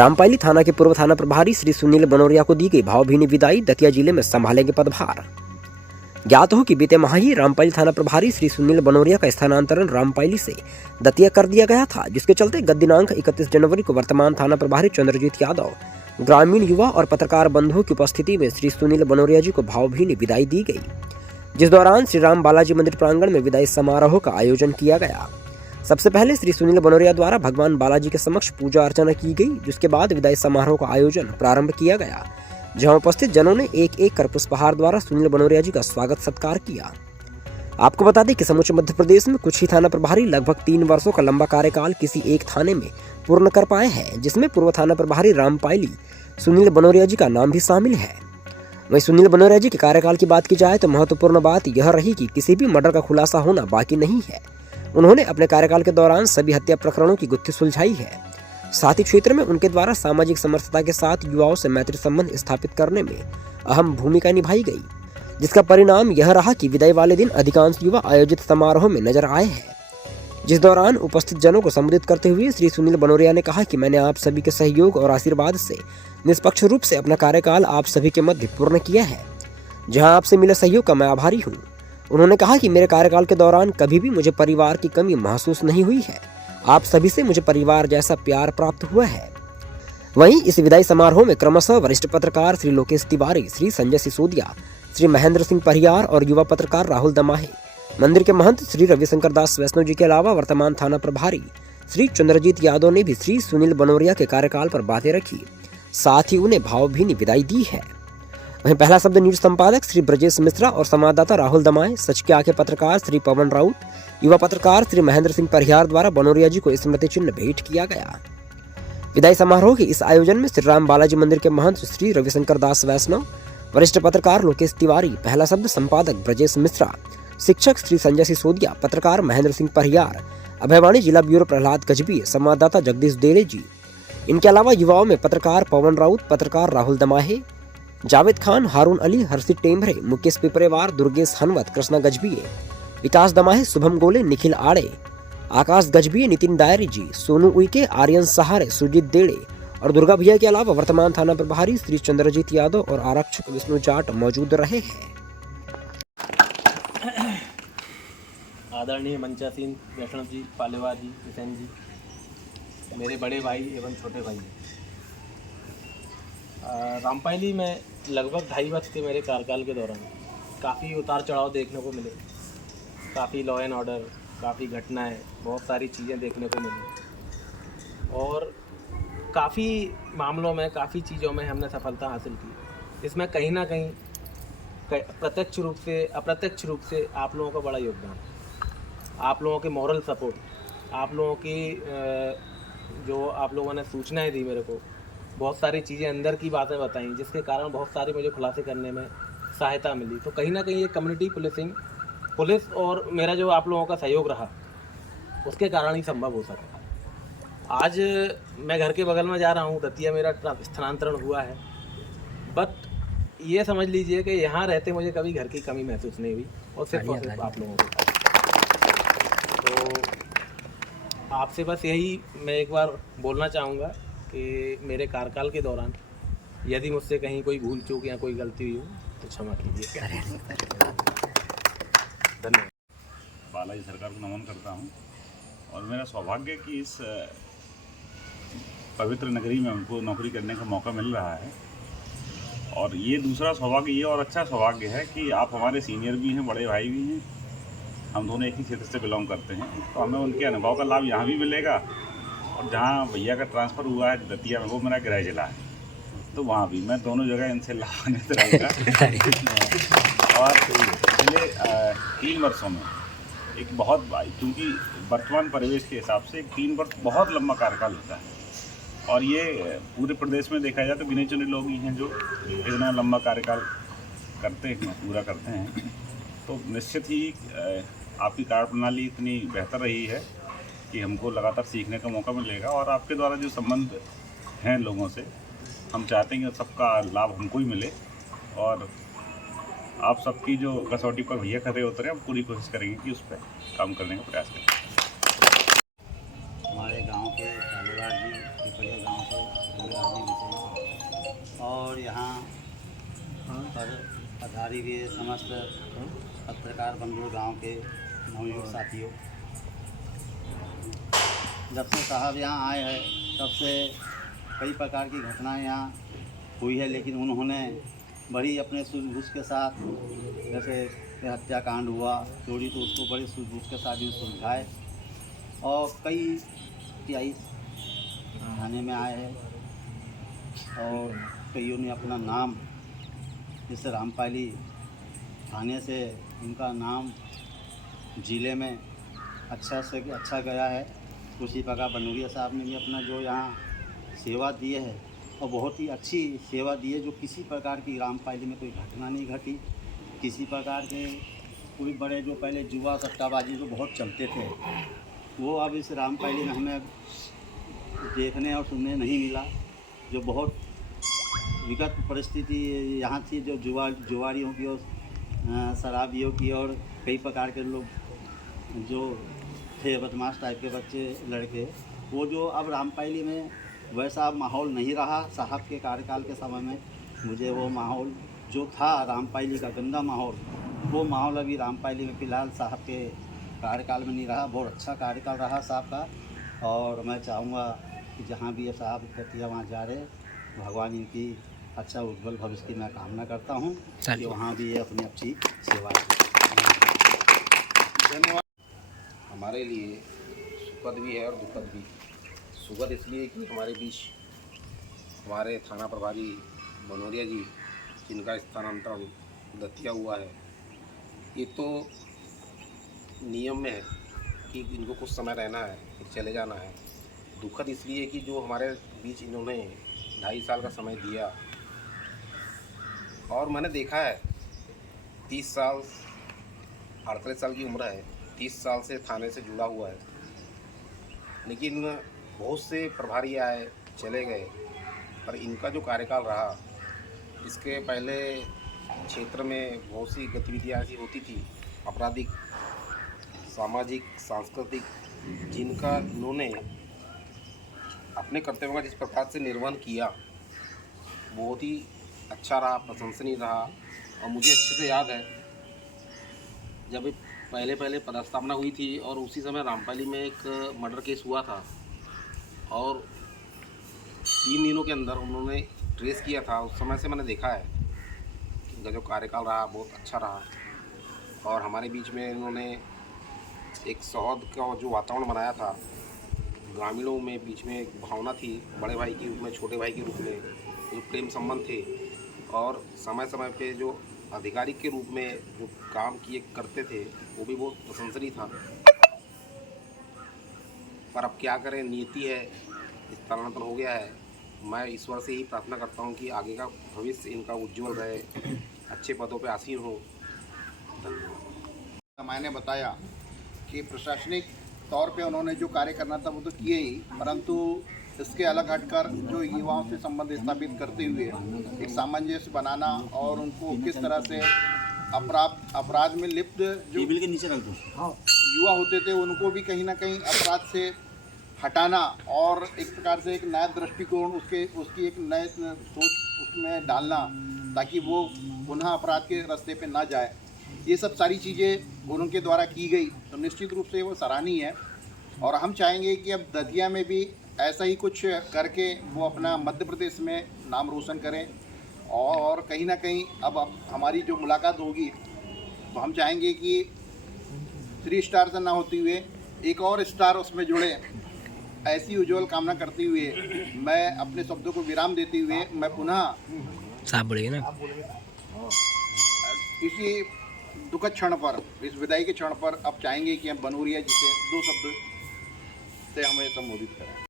रामपायली थाना के पूर्व थाना प्रभारी श्री सुनील बनोरिया को दी गई भावभीनी विदाई। दतिया जिले में संभालेंगे पदभार। ज्ञात हो कि बीते माह ही रामपायली थाना प्रभारी श्री सुनील बनोरिया का स्थानांतरण रामपायली से दतिया कर दिया गया था, जिसके चलते गत दिनांक 31 जनवरी को वर्तमान थाना प्रभारी चंद्रजीत यादव, ग्रामीण युवा और पत्रकार बंधुओं की उपस्थिति में श्री सुनील बनोरिया जी को भावभीनी विदाई दी गई, जिस दौरान श्री राम बालाजी मंदिर प्रांगण में विदाई समारोह का आयोजन किया गया। सबसे पहले श्री सुनील बनोरिया द्वारा भगवान बालाजी के समक्ष पूजा अर्चना की गई, जिसके बाद विदाई समारोह का आयोजन प्रारंभ किया गया, जहां उपस्थित जनों ने एक एक कर पुष्पहार द्वारा सुनील बनोरिया जी का स्वागत सत्कार किया। आपको बता दें कि समूचे मध्य प्रदेश में कुछ ही थाना प्रभारी लगभग 3 वर्षों का लंबा कार्यकाल किसी एक थाने में पूर्ण कर पाए हैं, जिसमें पूर्व थाना प्रभारी रामपायली सुनील बनोरिया जी का नाम भी शामिल है। वहीं सुनील बनोरिया जी के कार्यकाल की बात की जाए तो महत्वपूर्ण बात यह रही कि किसी भी मर्डर का खुलासा होना बाकी नहीं है। उन्होंने अपने कार्यकाल के दौरान सभी हत्या प्रकरणों की गुत्थी सुलझाई है। साथ ही क्षेत्र में उनके द्वारा सामाजिक समरसता के साथ युवाओं से मैत्री संबंध स्थापित करने में अहम भूमिका निभाई गई, जिसका परिणाम यह रहा कि विदाई वाले दिन अधिकांश युवा आयोजित समारोह में नजर आए हैं। जिस दौरान उपस्थित जनों को संबोधित करते हुए श्री सुनील बनोरिया ने कहा कि मैंने आप सभी के सहयोग और आशीर्वाद से निष्पक्ष रूप से अपना कार्यकाल आप सभी के मध्य पूर्ण किया है, जहां आपसे मिले सहयोग का मैं आभारी हूं। उन्होंने कहा कि मेरे कार्यकाल के दौरान कभी भी मुझे परिवार की कमी महसूस नहीं हुई है। आप सभी से मुझे परिवार जैसा प्यार प्राप्त हुआ है। वहीं इस विदाई समारोह में क्रमशः वरिष्ठ पत्रकार श्री लोकेश तिवारी, श्री संजय सिसोदिया, श्री महेंद्र सिंह परिहार और युवा पत्रकार राहुल दमाहे, मंदिर के महंत श्री रविशंकर दास वैष्णव जी के अलावा वर्तमान थाना प्रभारी श्री चंद्रजीत यादव ने भी श्री सुनील बनोरिया के कार्यकाल पर बातें रखी, साथ ही उन्हें भावभीनी विदाई दी है। वहीं पहला शब्द न्यूज संपादक श्री ब्रजेश मिश्रा और संवाददाता राहुल दमाए, सच के आंखें पत्रकार श्री पवन राउत, युवा पत्रकार श्री महेंद्र सिंह परिहार द्वारा बनोरिया जी को स्मृति चिन्ह भेंट किया गया। विदाई समारोह के इस आयोजन में श्री राम बालाजी मंदिर के महंत श्री रविशंकर दास वैष्णव, वरिष्ठ पत्रकार लोकेश तिवारी, पहला शब्द संपादक ब्रजेश मिश्रा, शिक्षक श्री संजय सिसोदिया, पत्रकार महेंद्र सिंह परिहार, अभयवाणी जिला ब्यूरो प्रहलाद गजबी, संवाददाता जगदीश देले जी। इनके अलावा युवाओं में पत्रकार पवन राउत, पत्रकार राहुल दमाहे, जावेद खान, हारून अली, हर्षित टेम्भरे, मुकेश पिपरेवार, दुर्गेश हनवत, कृष्णा गजबिये, विकास दमाहे, शुभम गोले, निखिल आड़े, आकाश गजबिये, नितिन दायरी जी, सोनू उइके, आर्यन सहारे, सुजीत देड़े और दुर्गा भैया के अलावा वर्तमान थाना प्रभारी श्री चंद्रजीत यादव और आरक्षक विष्णु जाट मौजूद रहे हैं। आदरणीय मंचासीन वैष्णव जी, पालेवार जी, किशन जी, मेरे बड़े भाई एवं छोटे भाई, रामपायली में लगभग 2.5 वर्ष के मेरे कार्यकाल के दौरान काफ़ी उतार चढ़ाव देखने को मिले। काफ़ी लॉ एंड ऑर्डर, काफ़ी घटनाएं, बहुत सारी चीज़ें देखने को मिली और काफ़ी मामलों में, काफ़ी चीज़ों में हमने सफलता हासिल की। इसमें कहीं ना कहीं प्रत्यक्ष रूप से, अप्रत्यक्ष रूप से आप लोगों का बड़ा योगदान, आप लोगों के मॉरल सपोर्ट, आप लोगों की जो आप लोगों ने सूचनाएं दी मेरे को, बहुत सारी चीज़ें अंदर की बातें बताई, जिसके कारण बहुत सारी मुझे खुलासे करने में सहायता मिली। तो कहीं ना कहीं ये कम्युनिटी पुलिसिंग, पुलिस और मेरा जो आप लोगों का सहयोग रहा, उसके कारण ही संभव हो सका। आज मैं घर के बगल में जा रहा हूँ, दतिया मेरा स्थानांतरण हुआ है, बट ये समझ लीजिए कि यहाँ रहते मुझे कभी घर की कमी महसूस नहीं हुई और सिर्फ आप लोगों को। तो आपसे बस यही मैं एक बार बोलना चाहूँगा कि मेरे कार्यकाल के दौरान यदि मुझसे कहीं कोई भूल चूक या कोई गलती हुई हो तो क्षमा कीजिए। धन्यवाद। बालाजी सरकार को नमन करता हूँ और मेरा सौभाग्य कि इस पवित्र नगरी में हमको नौकरी करने का मौका मिल रहा है। और ये दूसरा सौभाग्य, ये और अच्छा सौभाग्य है कि आप हमारे सीनियर भी हैं, बड़े भाई भी हैं, हम दोनों एक ही क्षेत्र से बिलोंग करते हैं, तो हमें उनके अनुभव का लाभ यहाँ भी मिलेगा। और जहाँ भैया का ट्रांसफ़र हुआ है दतिया में, वो मेरा गृह जिला है, तो वहाँ भी मैं दोनों जगह इनसे लाभान्वित रहूँगा। और पिछले 3 वर्षों में एक बहुत, क्योंकि वर्तमान परिवेश के हिसाब से 3 वर्ष बहुत लंबा कार्यकाल होता है और ये पूरे प्रदेश में देखा जाए तो गिने चुने लोग ही हैं जो इतना लंबा कार्यकाल करते हैं, पूरा करते हैं। तो निश्चित ही आपकी कार्यप्रणाली इतनी बेहतर रही है कि हमको लगातार सीखने का मौका मिलेगा और आपके द्वारा जो संबंध हैं लोगों से, हम चाहते हैं कि सबका लाभ हमको ही मिले और आप सबकी जो कसौटी पर भैया खड़े होते हैं, हम पूरी कोशिश करेंगे कि उस पर काम करने का प्रयास करें। हमारे गांव के पालेवार जी, पिपलिया गांव से पर पधारी हुए समस्त पत्रकार बंधु गांव के नवयुवक साथियों, जब से साहब यहाँ आए हैं तब से कई प्रकार की घटनाएं यहाँ हुई है, लेकिन उन्होंने बड़ी अपने सूझबूझ के साथ, जैसे हत्याकांड हुआ, चोरी, तो उसको बड़े सूझबूझ के साथ ही सुलझाए और कई तिहाई थाने में आए हैं और कईयों ने अपना नाम, जैसे रामपाली थाने से उनका नाम ज़िले में अच्छा से अच्छा गया है। उसी प्रकार बनूरिया साहब ने भी अपना जो यहाँ सेवा दी है और बहुत ही अच्छी सेवा दी है, जो किसी प्रकार की रामपाली में कोई घटना नहीं घटी, किसी प्रकार के कोई बड़े जो पहले जुआ सट्टाबाजी जो बहुत चलते थे वो अब इस रामपाली में हमें देखने और सुनने नहीं मिला। जो बहुत विकट परिस्थिति यहाँ थी, जो जुआरियों की और शराबियों की और कई प्रकार के लोग जो थे बदमाश टाइप के बच्चे लड़के, वो जो अब रामपाली में वैसा माहौल नहीं रहा। साहब के कार्यकाल के समय में मुझे वो माहौल जो था रामपाली का गंदा माहौल, वो माहौल अभी रामपाली में फ़िलहाल साहब के कार्यकाल में नहीं रहा। बहुत अच्छा कार्यकाल रहा साहब का और मैं चाहूँगा कि जहाँ भी ये साहब दतिया वहाँ जा रहे, भगवान इनकी अच्छा उज्जवल भविष्य की मैं कामना करता हूँ कि वहाँ भी ये अपनी अच्छी सेवा धन्यवाद। हमारे लिए सुखद भी है और दुखद भी। सुखद इसलिए कि हमारे बीच हमारे थाना प्रभारी बनोरिया जी, जिनका स्थानांतरण दतिया हुआ है, ये तो नियम में है कि इनको कुछ समय रहना है फिर चले जाना है। दुखद इसलिए कि जो हमारे बीच इन्होंने 2.5 साल का समय दिया और मैंने देखा है 30 साल 48 साल की उम्र है, 30 साल से थाने से जुड़ा हुआ है, लेकिन बहुत से प्रभारी आए चले गए, पर इनका जो कार्यकाल रहा, इसके पहले क्षेत्र में बहुत सी गतिविधियाँ ऐसी होती थी, आपराधिक, सामाजिक, सांस्कृतिक, जिनका इन्होंने अपने कर्तव्यों का जिस प्रकार से निर्वहन किया, बहुत ही अच्छा रहा, प्रशंसनीय रहा। और मुझे अच्छे से याद है जब पहले पदस्थापना हुई थी और उसी समय रामपाली में एक मर्डर केस हुआ था और 3 दिनों के अंदर उन्होंने ट्रेस किया था। उस समय से मैंने देखा है इनका जो कार्यकाल रहा बहुत अच्छा रहा और हमारे बीच में इन्होंने एक सौहार्द का जो वातावरण बनाया था, ग्रामीणों में बीच में एक भावना थी, बड़े भाई के रूप में, छोटे भाई के रूप में जो प्रेम संबंध थे और समय समय पे जो आधिकारिक के रूप में जो काम किए करते थे, वो भी बहुत प्रशंसनीय था। पर अब क्या करें, नियति है, स्थानांतरण हो गया है। मैं ईश्वर से ही प्रार्थना करता हूँ कि आगे का भविष्य इनका उज्जवल रहे, अच्छे पदों पे आसीन हो। धन्यवाद। मैंने बताया कि प्रशासनिक तौर पे उन्होंने जो कार्य करना था वो तो किए ही, परंतु इसके अलग हटकर जो युवाओं से संबंध स्थापित करते हुए एक सामंजस्य बनाना और उनको किस तरह से अपराध में लिप्त जो टेबल के नीचे रख दो, युवा होते थे उनको भी कहीं ना कहीं अपराध से हटाना और एक प्रकार से एक नया दृष्टिकोण उसकी एक नए सोच उसमें डालना ताकि वो पुनः अपराध के रास्ते पे ना जाए। ये सब सारी चीज़ें उनके द्वारा की गई तो निश्चित रूप से वो सराहनीय है और हम चाहेंगे कि अब दतिया में भी ऐसा ही कुछ करके वो अपना मध्य प्रदेश में नाम रोशन करें और कहीं ना कहीं अब हमारी जो मुलाकात होगी तो हम चाहेंगे कि 3 स्टार से ना होते हुए एक और स्टार उसमें जुड़े। ऐसी उज्जवल कामना करते हुए मैं अपने शब्दों को विराम देते हुए मैं पुनः साहब बोलिए ना, इसी दुखद क्षण पर, इस विदाई के क्षण पर अब चाहेंगे कि हम बनूरिया जी से 2 शब्द से हमें संबोधित करें।